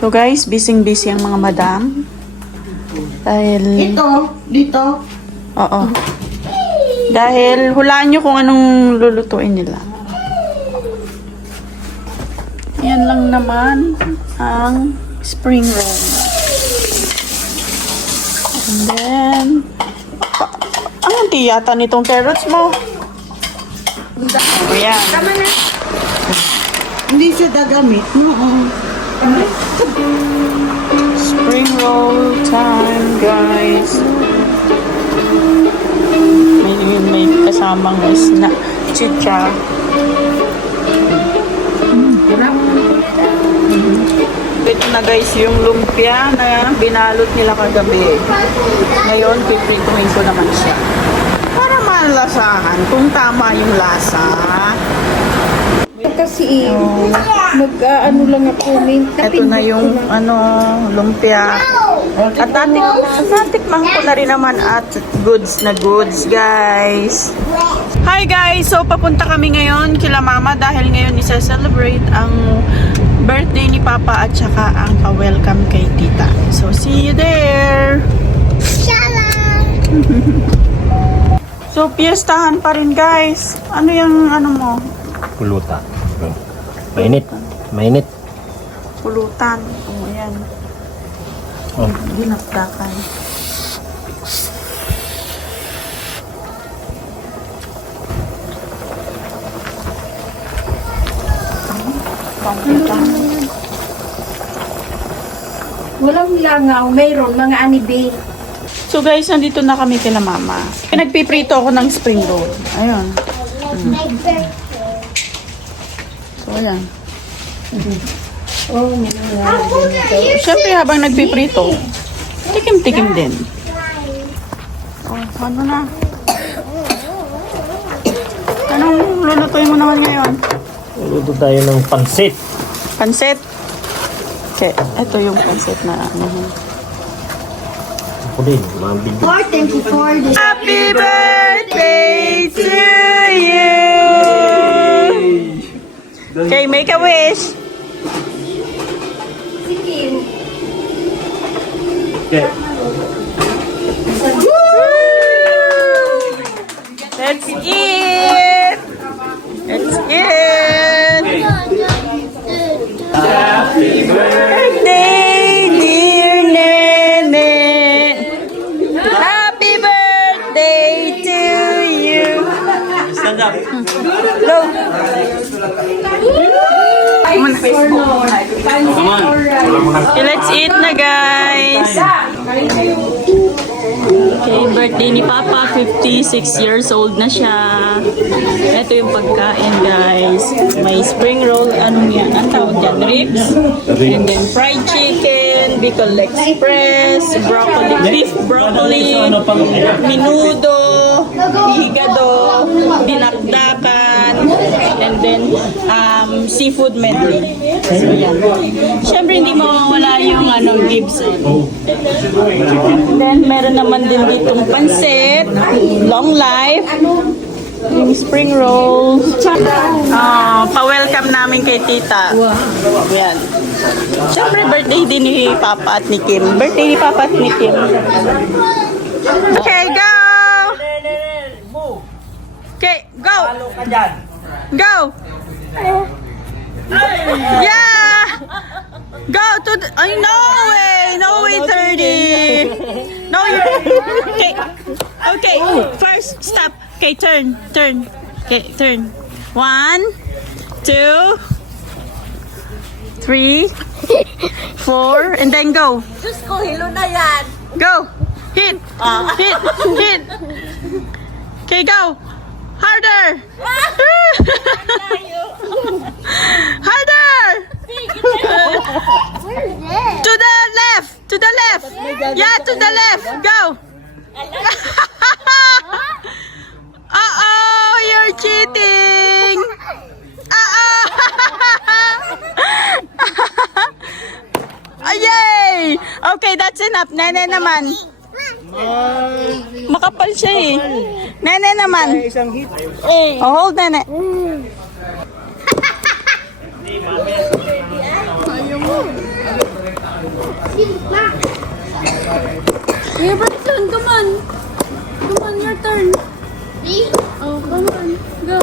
So guys, busy-busy ang mga madam. Dahil... Ito, dito. Oo. Dahil hulaan nyo kung anong lulutuin nila. Yan lang naman ang spring roll. And then... Ang hindi yata nitong carrots mo. Ayan. Tama na. Hindi siya dagamit. Spring roll time, guys. May kasamang isna. Chicha. Ito na guys, yung lumpia na binalot nila kagabi. Ngayon, piprituhin ko naman siya. Para malasahan kung tama yung lasa. Kasi mag-ano lang ako. Ito na yung lumpia. At natikman ko na rin naman at goods na goods, guys. Hi guys! So papunta kami ngayon kila mama dahil ngayon isa-celebrate ang birthday ni Papa at saka ang pa-welcome kay tita. So see you there! So piyestahan pa rin guys. Ano yung mo? Pulutan. Mainit. Mainit. Pulutan. Oh, ayan. Oh. Dinakdakan. Walang langaw. Mayroon mga anibe. So guys, nandito na kami kila mama. Nagpiprito ako ng spring roll. Ayun. So ayan. Oh, Siyempre habang nagpiprito, tikim-tikim din. Oh, ano na? Anong lulutuin mo naman ngayon? Luto tayo ng pansit. Pansit? Okay, ito yung pansit na Ako din, mga bibig. Happy birthday to you! Okay, make a wish! Okay. Let's eat! Let's eat! Happy birthday, dear Nene! Happy birthday to you! Stand up. Go! Come on. Okay, let's eat na guys! Okay, birthday ni Papa, 56 years old na siya. Ito yung pagkain guys. May spring roll, anong yan? Ang tawag yan? Ribs? And then fried chicken, Bicol Express, broccoli, beef broccoli, minudo, higado, dinakdakan, and then seafood medley. So yan. Siyempre hindi mawawala yung ribs. And then meron naman din ditong pansit, long life, yung spring rolls. Pa-welcome namin kay tita. Yan. Siyempre birthday din ni Papa at ni Kim. Birthday ni Papa at ni Kim. Okay, go! Okay, go! Go! Yeah! Go to the... Ay, no way! No way, 30! No, you... Okay. Okay. First, stop. Okay, turn. Turn. Okay, turn. 1, 2, 3, 4, and then go. Diyos ko, hilo na yan. Go! Hit! Hit! Hit! Okay, go! Harder! Harder! To the left! To the left! Yeah, to the left! Go! Uh-oh! You're cheating! Uh-oh! Yay! Okay, that's enough. Nene naman. Makapal siya eh. Nene naman. Oh, hold nene. Yeah, Bryson, come on. Come on, your turn. Oh, come on. Go.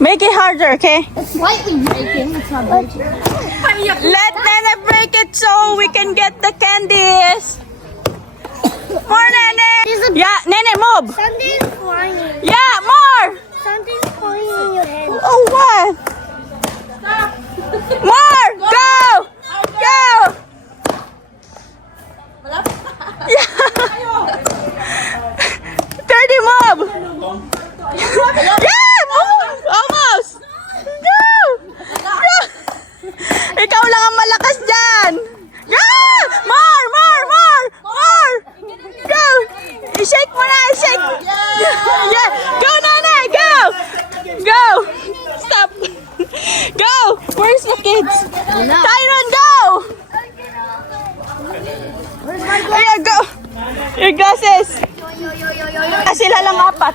Make it harder, okay? It's slightly breaking. It's not breaking. Let Nene break it so we can get the candies. More, Nene. Yeah, Nene, move. Something's flying. Yeah, more. Something's flying in your head. Oh, what? More. Go. Go. Yeah. 30, move. Yeah, move. Almost. Go. Go. Ikaw lang ang malakas dyan. Go. More, more, more. More. Go. I-shake mo na, i-shake. Yeah. Go, Nana. Go. Go. Stop. Go. Where's the kids? Tyron, go. Ayan, go. Your glasses. Ah, sila lang apat.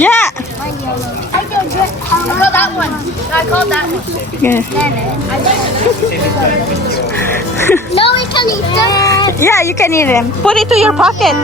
Yeah. Oh, that one. I called that one. Yeah. No, we can eat them. Yeah, you can eat them. Put it to your pocket.